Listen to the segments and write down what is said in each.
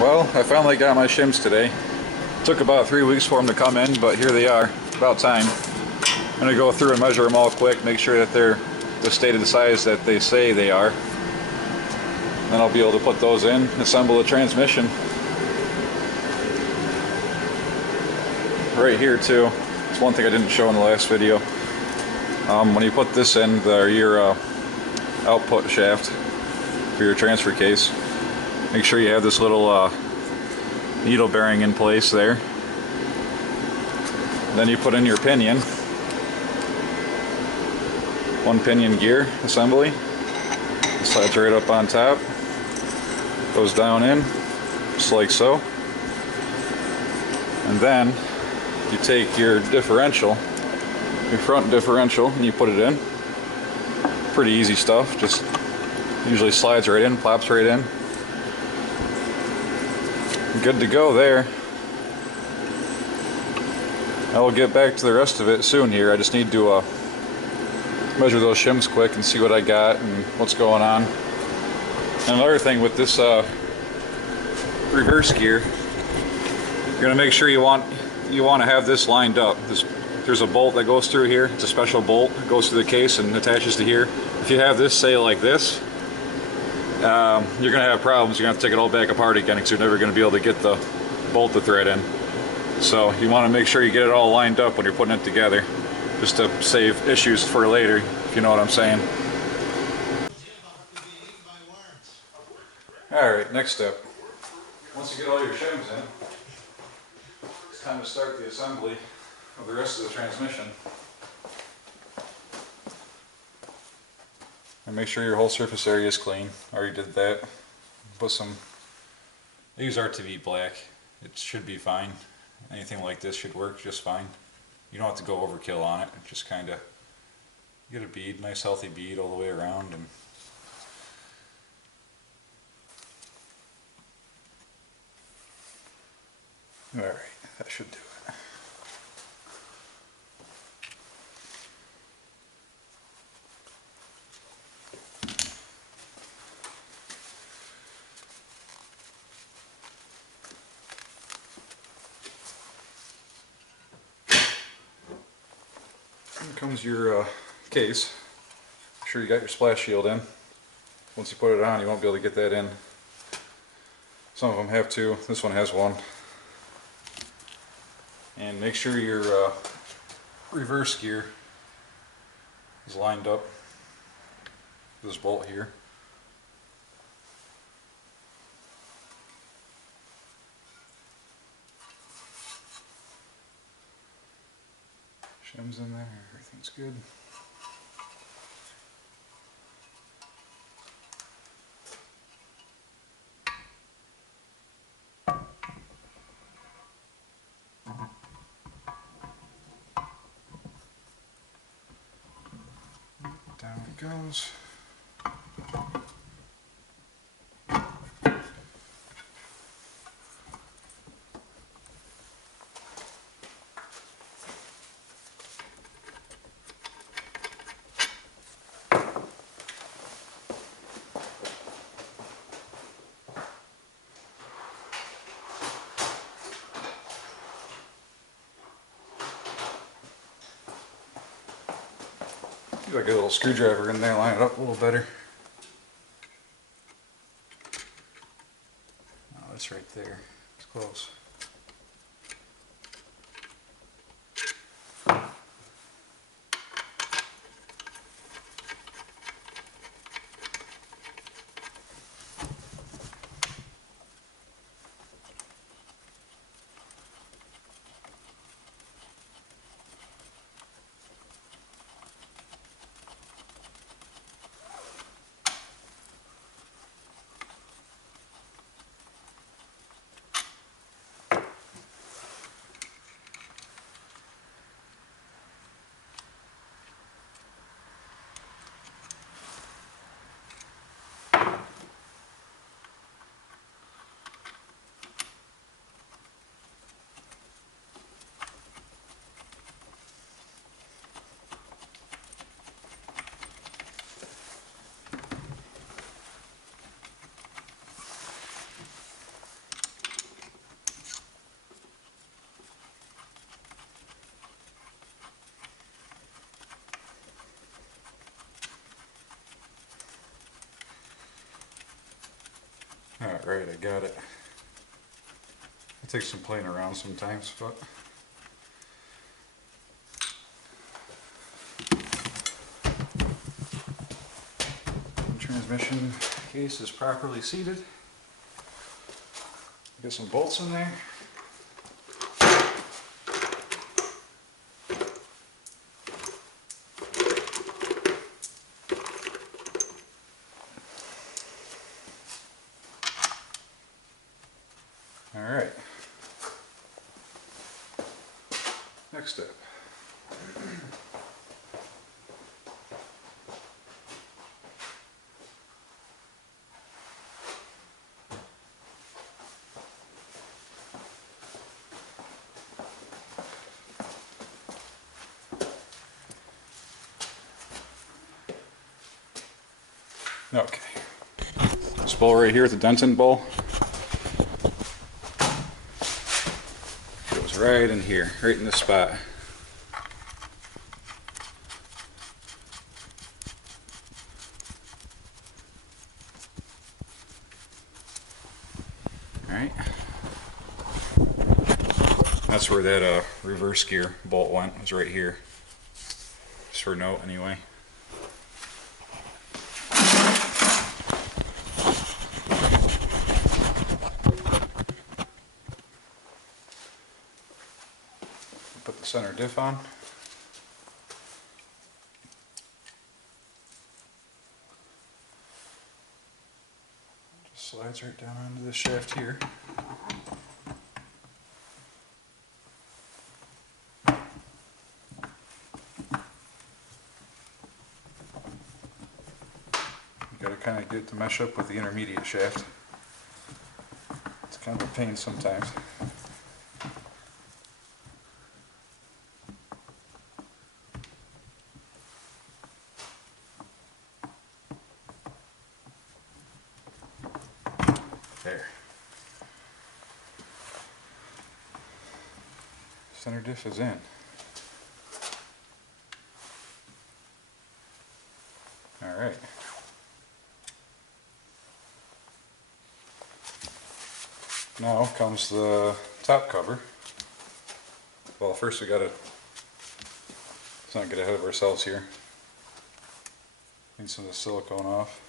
Well, I finally got my shims today. Took about 3 weeks for them to come in, but here they are. About time. I'm going to go through and measure them all quick, make sure that they're the stated size that they say they are. Then I'll be able to put those in, assemble the transmission. Right here too, it's one thing I didn't show in the last video. When you put this in, your output shaft for your transfer case, make sure you have this little needle bearing in place there. Then you put in your pinion. One pinion gear assembly. It slides right up on top. Goes down in, just like so. And then you take your differential, your front differential, and you put it in. Pretty easy stuff, just usually slides right in, plops right in. Good to go there. I will get back to the rest of it soon here. I just need to measure those shims quick and see what I got and what's going on. And another thing with this reverse gear, you're going to make sure you want to have this lined up. There's a bolt that goes through here. It's a special bolt. It goes through the case and attaches to here. If you have this, say like this, you're going to have problems. You're going to have to take it all back apart again because you're never going to be able to get the bolt to thread in. So you want to make sure you get it all lined up when you're putting it together, just to save issues for later, if you know what I'm saying. Alright, next step. Once you get all your shims in, it's time to start the assembly of the rest of the transmission. And make sure your whole surface area is clean. I already did that. Put some, I use RTV black. It should be fine. Anything like this should work just fine. You don't have to go overkill on it. Just kind of get a bead, nice healthy bead all the way around. And alright, that should do it. Here comes your case. Make sure you got your splash shield in. Once you put it on, you won't be able to get that in. Some of them have two. This one has one. And make sure your reverse gear is lined up with this bolt here. Shims in there, everything's good. Down it goes. Use like a little screwdriver in there, line it up a little better. Oh, that's right there. It's close. not right, I got it. It takes some playing around sometimes, but the transmission case is properly seated. Get some bolts in there. Alright. Next step. Okay. This bowl right here, the Denton bowl, goes right in here, right in this spot. Alright. That's where that reverse gear bolt went, was right here. Just for note anyway. Put the center diff on. Just slides right down onto the shaft here. You gotta kind of get it to mesh up with the intermediate shaft. It's kind of a pain sometimes. There. Center diff is in. Alright. Now comes the top cover. Well, first we gotta, let's not get ahead of ourselves here. Need some of the silicone off.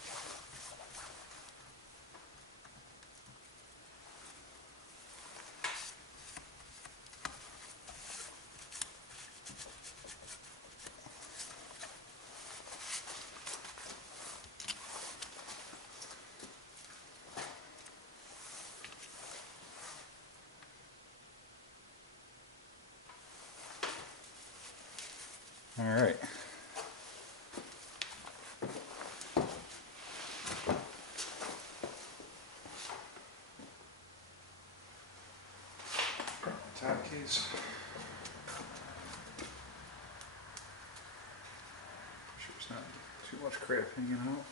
All right. Top case. Sure it's not too much crap hanging out.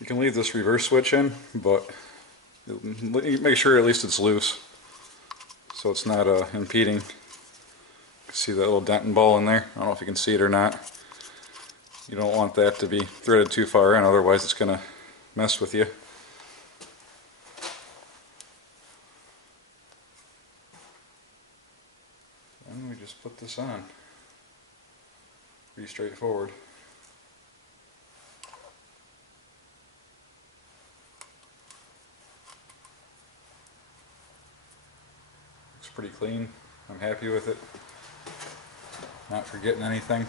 You can leave this reverse switch in, but make sure at least it's loose so it's not impeding. You can see that little dentin ball in there. I don't know if you can see it or not. You don't want that to be threaded too far in, otherwise it's going to mess with you. And we just put this on. Pretty straightforward. Pretty clean. I'm happy with it. Not forgetting anything.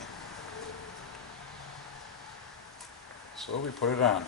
So we put it on.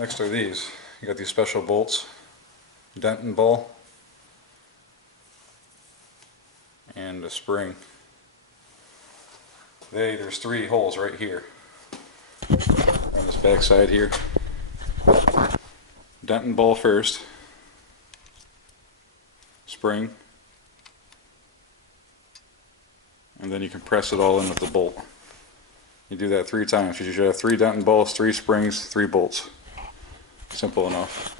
Next are these. You got these special bolts, dentin ball, and a spring. There's 3 holes right here on this back side here. Dentin ball first, spring, and then you can press it all in with the bolt. You do that 3 times. You should have 3 dentin balls, 3 springs, 3 bolts. Simple enough.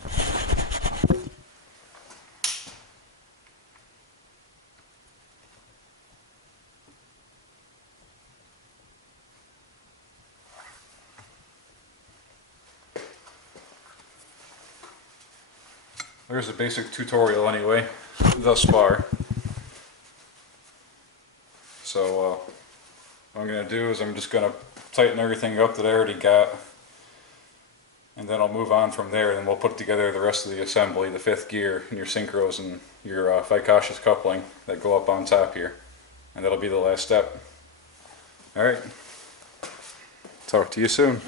There's a basic tutorial anyway, thus far. So what I'm going to do is I'm just going to tighten everything up that I already got, and then I'll move on from there, and we'll put together the rest of the assembly, the 5th gear, and your synchros and your ficatious coupling that go up on top here. And that'll be the last step. Alright, talk to you soon.